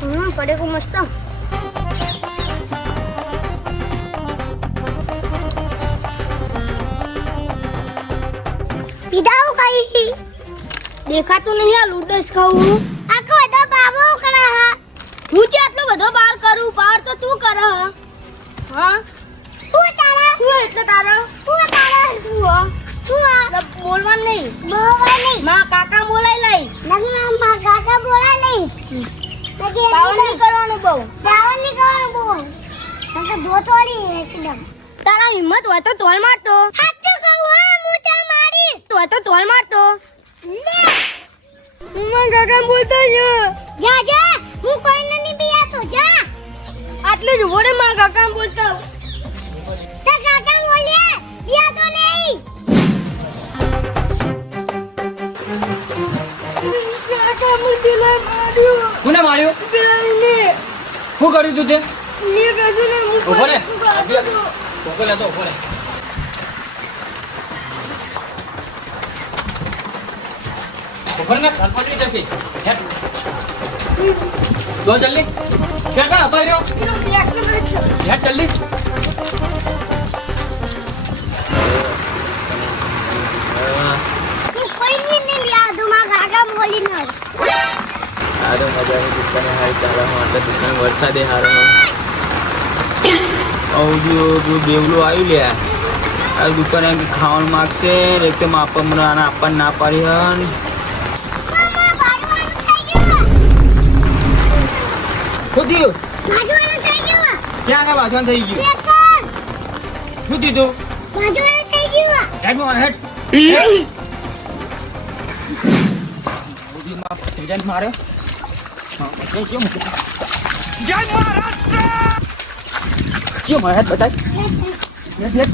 હમ પડેકો મસ્ત. પીધાઓ કઈ? દેખાતું નહીં આ લૂડસ ખાવું. આખો બધો બાબો કરે હા. હું જે આટલો બધો બાર કરું બાર તો તું કર હા. હા? તું તારા? તું એટલે તારા? તું તારા તું હા. તું આ? બોલવાનું નહીં? બોલવાનું નહીં. માં કાકા બોલાઈ લઈશ. નહીં માં કાકા બોલાઈ લઈશ. પાવન નહીં કરવાનું બહુ. પાવન નહીં કરવાનું બહુ તને જો તોડી એકદમ. તારા હિંમત હોય તો ટોલ મારતો. સાચું કહું હા હું તને મારીશ. તો તો ટોલ મારતો. લે. માં કાકા બોલતા છે જા જા. હું કોઈને નહીં બિયાતો જા. આટલે જ રે માં કાકા બોલતા. તે કાકા બોલે બિયાતો નહીં. કાકા મુજે માર્યો. કોને માર્યો? પેલાને શું કર્યું તું તે? લે કશું ને હું ઊભો રે. ઊભો લે તો ઊભો રે. ને ઘર પકડી જશે. જો જલ્દી. ક્યાં ક્યાં હતો રહ્યો? જલ્દી. મજાની દુકાને હારી ચાલે માટે દુકાન વરસાદે હારો. અવધ્યો તું આવ્યું લે. આ દુકાને એમ ખાવાનું માગશે એક તો માપા મને આને આપવા ના પાડી હન. થઈ ગયું શું થયું બાજવાનું થઈ ગયું ક્યાં આગળ વાંચવાનું થઈ ગયું? શું થયું બાજવાનું થઈ ગયું હેડ હેડ. માર્યો હા, એટલે કેમ મૂક્યો? કેમ માર્યો? હેડ બતાય હેડ, હેડ.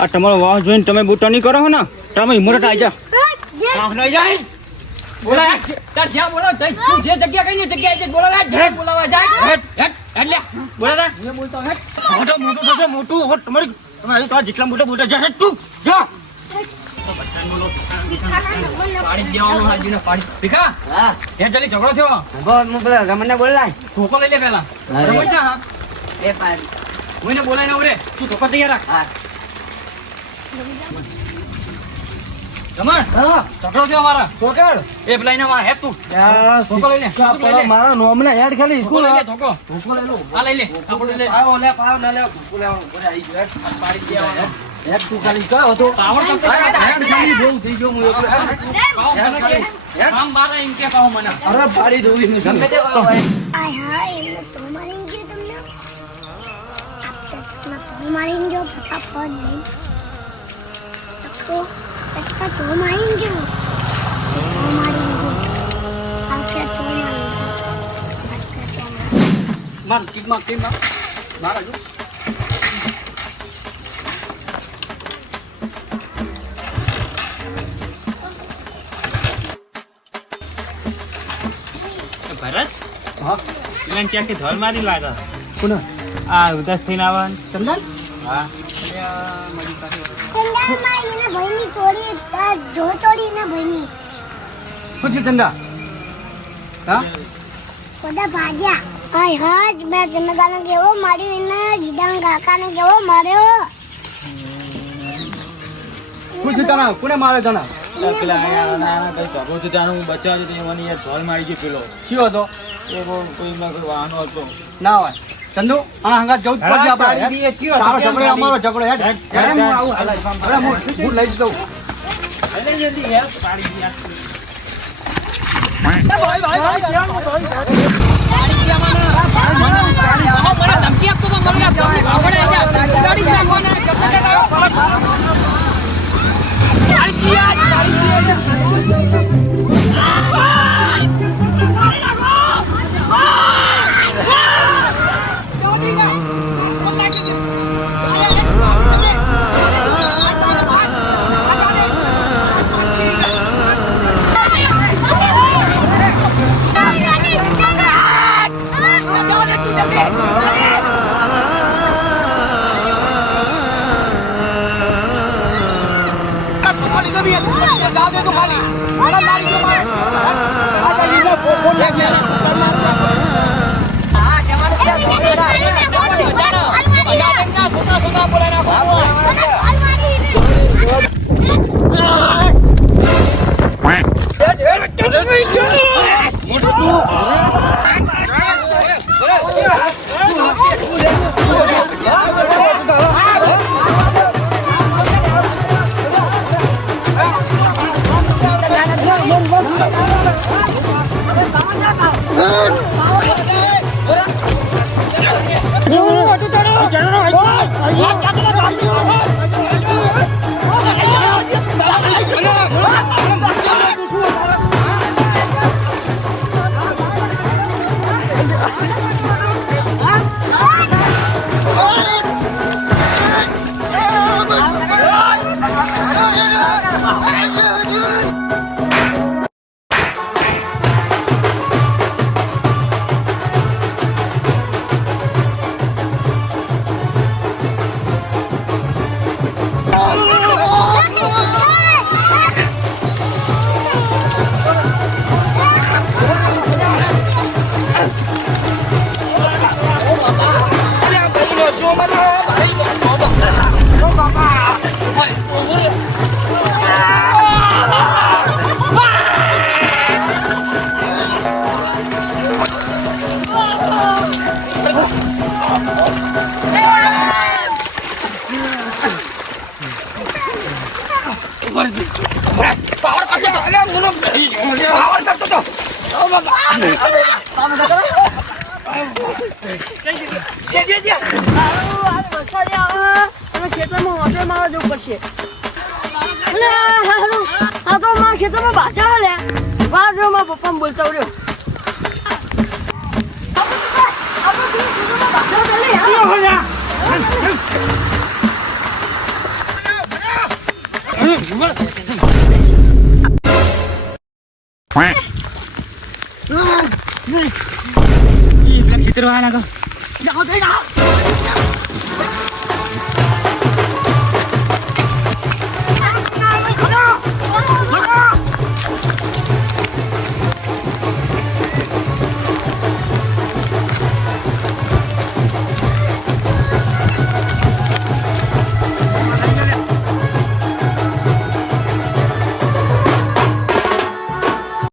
આ તમારો વાહ જોઈને તમે બુટા નહીં કરો ને. તમે હિંમત આવી જા. આંખ નહીં જાય. બોલા તાર જ્યાં બોલો તું જે જગ્યા કઈ ની જગ્યાએ જઈ બોલાવા જાય બોલાવા જાય. હેટ હેટ હેટ બોલા તા. મેં બોલતો હેટ મોટો મોટું થશે મોટું હો તમારી તમારી તો જેટલા મોટા મોટા જા હેડ તું જા. ઝઘડો થયો? બોલ રમણને બોલાય. ધોકો લઈ લે પેલા રમણ એને બોલાઈને ઉરે તું ધોકો તૈયાર રાખ. રમણ ઝઘડો થયો અમારા. પકડ. એ પેલા એને માર તું. ધોકો લઈ લે. ધોકો લઈ લે. હેડ ખાલી ધોકો લઈ લે ધોકો. ભૂકો લેલો આ લઈ લે. કાપડ લઈ લે. પાવ લે પાવ ના લે. ભૂકો લેવો બધા આવી ગયો. પાડી દેવાનો. હેડ તું ખાલી કયો તો પાવર તો હેડ ખાલી બોલ થઈ ગયો હું એકલો. પાવ મને કામ બાર એમ કે પાવ મને. અરે ભારી એને શું ગમે તે હોય. આય હાય તો મારી ગયો તમને? તો મારી ગયો ફટાફટ નહીં તો તો તો મારી ગયો તો મારી ગયો આપતા તો મારી ગયો માર કિક માર મારા મારા ભરત? હા. પેલા ક્યાંથી ધોલ મારી લાગે કોણ આ ઉદાસ થઈને આવવાનું ચંદન? હા. ચંદા? હા? બધા ભાગ્યા. હાય મેં કેવો માર્યો એને જીદાન કાકાને કેવો માર્યો. શું તને કોને મારે તને પેલા આયા આના કઈ ઝઘડો થયો ત્યાંનો હું બચાવ્યો તો એવાની યાર ઢોલ મારી ગયો પેલો. કયો હતો? એ બહુ કોઈ વાહનો હતો. ના હોય. ચંદુ આ હંગા જવું જ પડશે આપણે પાડી કયો તારો ઝઘડો અમારો ઝઘડો હેડ હેડ, હેડ હેડ, હું આવું. હું લઈ જઉં અરે જલ્દી હેડ, પાડી ગયા. પાડી ગયા મને 这个哪里？哪里 รักกัน પાવર કરતો તો ખેતરમાં હોટલ મારવા જવું હા તો મારા ખેતરમાં બાજા લે. વાર જો મારા પપ્પા બોલતા રહ્યો ખેતરવાના કહો